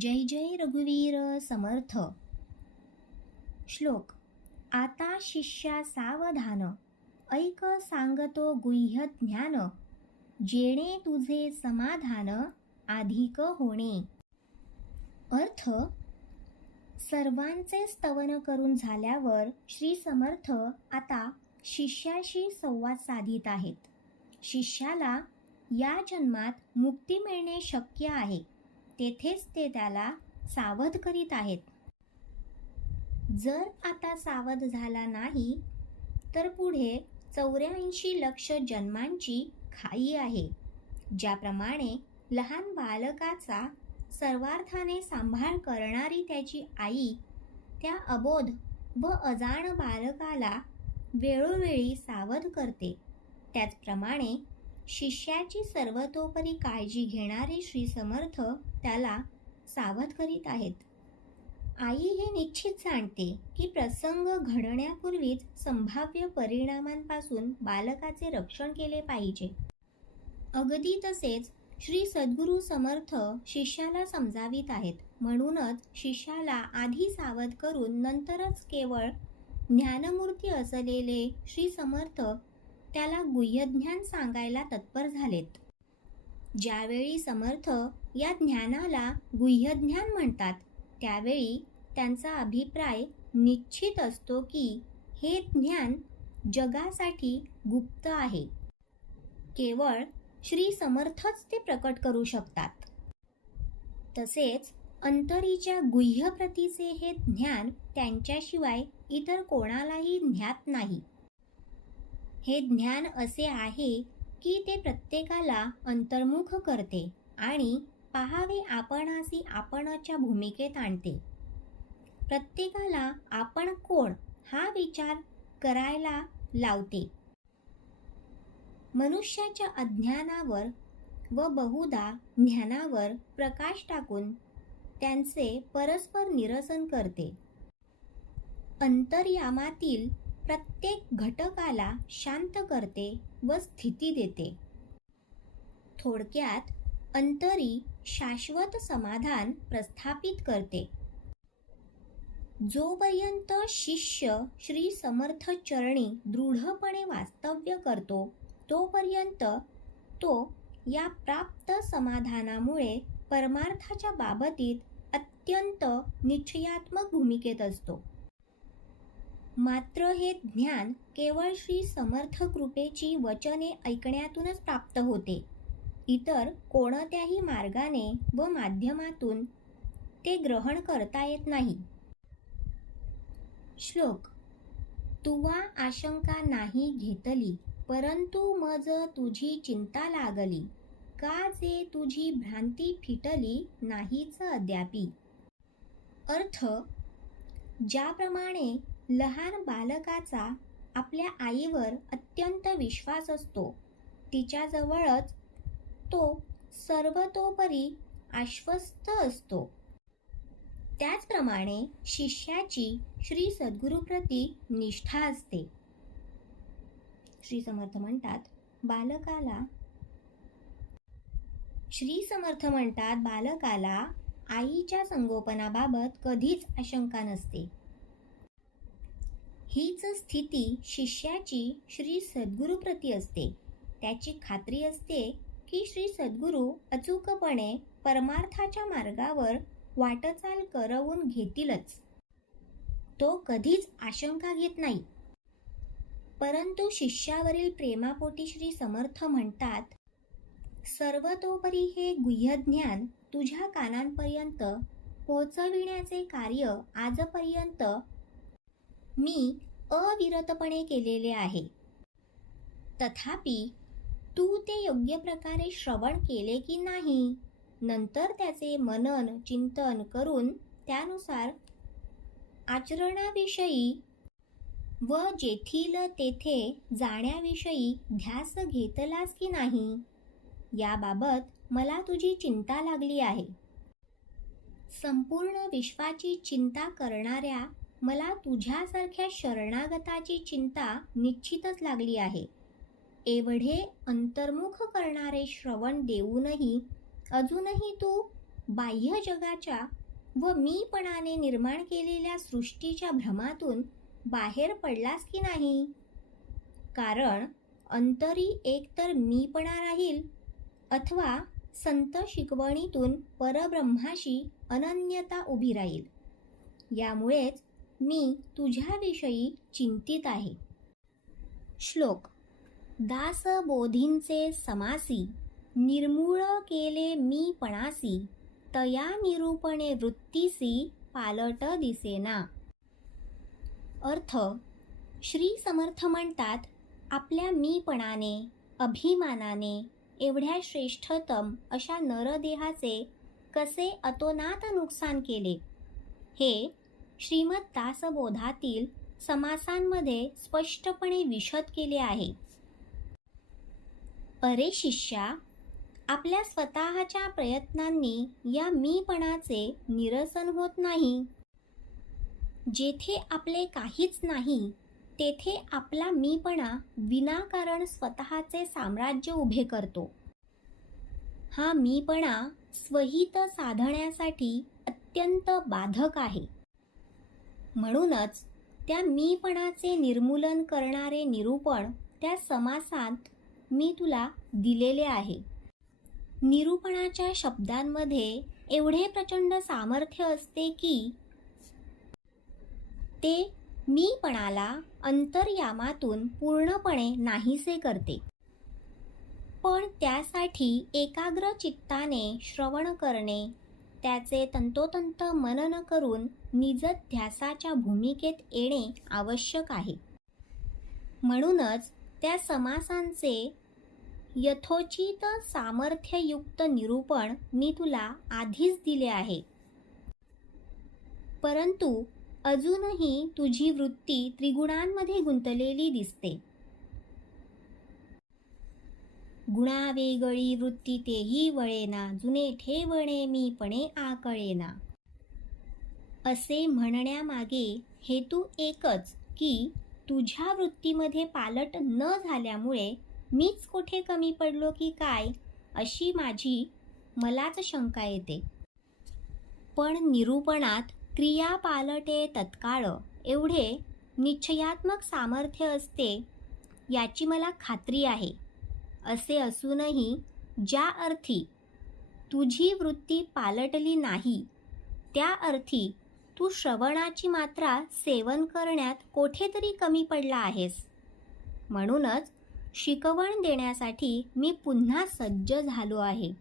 जय जय रघुवीर समर्थ. श्लोक. आता शिष्या सावधान. ऐक सांगतो गुह्य ज्ञान. जेणे तुझे समाधान अधिक होणे. अर्थ. सर्वांचे स्तवन करून झाल्यावर श्री समर्थ आता शिष्याशी संवाद साधित आहेत. शिष्याला या जन्मात मुक्ती मिळणे शक्य आहे. तेथेच ते त्याला सावध करीत आहेत. जर आता सावध झाला नाही तर पुढे चौऱ्याऐंशी लक्ष जन्मांची खाई आहे ज्याप्रमाणे लहान बालकाचा सर्वार्थाने सांभाळ करणारी त्याची आई त्या अबोध व अजाण बालकाला वेळोवेळी सावध करते. त्याचप्रमाणे शिष्याची सर्वतोपरी काळजी घेणारे श्री समर्थ त्याला सावध करीत आहेत. आई हे निश्चित जाणते की प्रसंग घडण्यापूर्वीच संभाव्य परिणामांपासून बालकाचे रक्षण केले पाहिजे. अगदी तसेच श्री सद्गुरू समर्थ शिष्याला समजावित आहेत. म्हणूनच शिष्याला आधी सावध करून नंतरच केवळ ज्ञानमूर्ती असलेले श्री समर्थ त्याला गुह्यज्ञान सांगायला तत्पर झालेत. ज्यावेळी समर्थ या ज्ञानाला गुह्यज्ञान म्हणतात. त्यावेळी त्यांचा अभिप्राय निश्चित असतो की हे ज्ञान जगासाठी गुप्त आहे. केवळ श्री समर्थच ते प्रकट करू शकतात. तसेच अंतरीच्या गुह्यप्रतीचे हे ज्ञान त्यांच्याशिवाय इतर कोणालाही ज्ञात नाही. हे ज्ञान असे आहे की ते प्रत्येकाला अंतर्मुख करते आणि पहावे आपणासी आपणच्या भूमिकेत आणते. प्रत्येकाला आपण कोण हा विचार करायला लावते. मनुष्याच्या अज्ञानावर व बहुधा ज्ञानावर प्रकाश टाकून त्यांचे परस्पर निरसन करते. अंतर्यामातील प्रत्येक घटकाला शांत करते व स्थिती देते. थोडक्यात अंतरी शाश्वत समाधान प्रस्थापित करते. जोपर्यंत शिष्य श्री समर्थ चरणी दृढपणे वास्तव्य करतो तोपर्यंत तो या प्राप्त समाधानामुळे परमार्थाच्या बाबतीत अत्यंत निश्चयात्मक भूमिकेत असतो. मात्र हे ज्ञान केवळ श्री समर्थ कृपेची वचने ऐकण्यातूनच प्राप्त होते. इतर कोणत्याही मार्गाने व माध्यमातून ते ग्रहण करता येत नाही. श्लोक तुवा आशंका नाही घेतली परंतु मज तुझी चिंता लागली. का जे तुझी भ्रांती फिटली नाहीच अद्यापी. अर्थ ज्याप्रमाणे लहान बालकाचा आपल्या आईवर अत्यंत विश्वास असतो तिच्याजवळच तो सर्वतोपरी आश्वस्त असतो. त्याचप्रमाणे शिष्याची श्री सद्गुरूप्रती निष्ठा असते. श्री समर्थ म्हणतात बालकाला श्री समर्थ म्हणतात बालकाला आईच्या संगोपनाबाबत कधीच आशंका नसते. हीच स्थिती शिष्याची श्री सद्गुरूप्रती असते. त्याची खात्री असते की श्री सद्गुरू अचूकपणे परमार्थाच्या मार्गावर वाटचाल करवून घेतीलच. तो कधीच आशंका घेत नाही. परंतु शिष्यावरील प्रेमापोटी श्री समर्थ म्हणतात सर्वतोपरी हे गुह्यज्ञान तुझ्या कानांपर्यंत पोचविण्याचे कार्य आजपर्यंत मी अविरतपणे केलेले आहे. तथापि तू ते योग्य प्रकारे श्रवण केले की नाही? नंतर त्याचे मनन चिंतन करून त्यानुसार आचरणाविषयी व जेथील तेथे जाण्याविषयी ध्यास घेतलास की नाही? याबाबत मला तुझी चिंता लागली आहे. संपूर्ण विश्वाची चिंता करणाऱ्या मला तुझ्यासारख्या शरणागताची चिंता निश्चितच लागली आहे. एवढे अंतर्मुख करणारे श्रवण देऊनही अजूनही तू बाह्य जगाच्या व मीपणाने निर्माण केलेल्या सृष्टीच्या भ्रमातून बाहेर पडलास की नाही? कारण अंतरी एकतर मीपणा राहील अथवा संत शिकवणीतून परब्रह्माशी अनन्यता उभी राहील. यामुळेच मी तुझ्याविषयी चिंतित आहे. श्लोक दासबोधींचे समासी निर्मूळ केले मीपणासी तया निरूपणे वृत्तीसी पालट दिसेना. अर्थ श्री समर्थ म्हणतात आपल्या मीपणाने अभिमानाने एवढ्या श्रेष्ठतम अशा नरदेहाचे कसे अतोनात नुकसान केले? हे श्रीमद दासबोधातील समासांमध्ये स्पष्टपणे विशद केले आहे. अरे शिष्या आपल्या स्वतःच्या प्रयत्नांनी या मीपणाचे निरसन होत नाही. जेथे आपले काहीच नाही तेथे आपला मीपणा विनाकारण स्वतःचे साम्राज्य उभे करतो. हा मीपणा स्वहित साधण्यासाठी अत्यंत बाधक आहे. म्हणूनच त्या मीपणाचे निर्मूलन करणारे निरूपण त्या समासात मी तुला दिलेले आहे. निरूपणाच्या शब्दांमध्ये एवढे प्रचंड सामर्थ्य असते की ते मीपणाला अंतर्यामातून पूर्णपणे नाहीसे करते. पण त्यासाठी एकाग्र चित्ताने श्रवण करणे त्याचे तंतोतंत मनन करून निजध्यासाच्या भूमिकेत येणे आवश्यक आहे. म्हणूनच त्या समासांचे यथोचित सामर्थ्ययुक्त निरूपण मी तुला आधीच दिले आहे. परंतु अजूनही तुझी वृत्ती त्रिगुणांमध्ये गुंतलेली दिसते. गुणावेगळी वृत्ती तेही वळेना जुने ठेवणे मीपणे आकळेना. असे म्हणण्यामागे हेतू एकच की तुझ्या वृत्तीमध्ये पालट न झाल्यामुळे मीच कुठे कमी पडलो की काय? अशी माझी मलाच शंका येते. पण निरूपणात क्रिया पालटे तत्काळ एवढे निश्चयात्मक सामर्थ्य असते याची मला खात्री आहे. असे असूनही ज्या अर्थी तुझी वृत्ती पालटली नाही त्या अर्थी तू श्रवणाची मात्रा सेवन करण्यात कोठेतरी कमी पडला आहेस. म्हणूनच शिकवण देण्यासाठी मी पुन्हा सज्ज झालो आहे.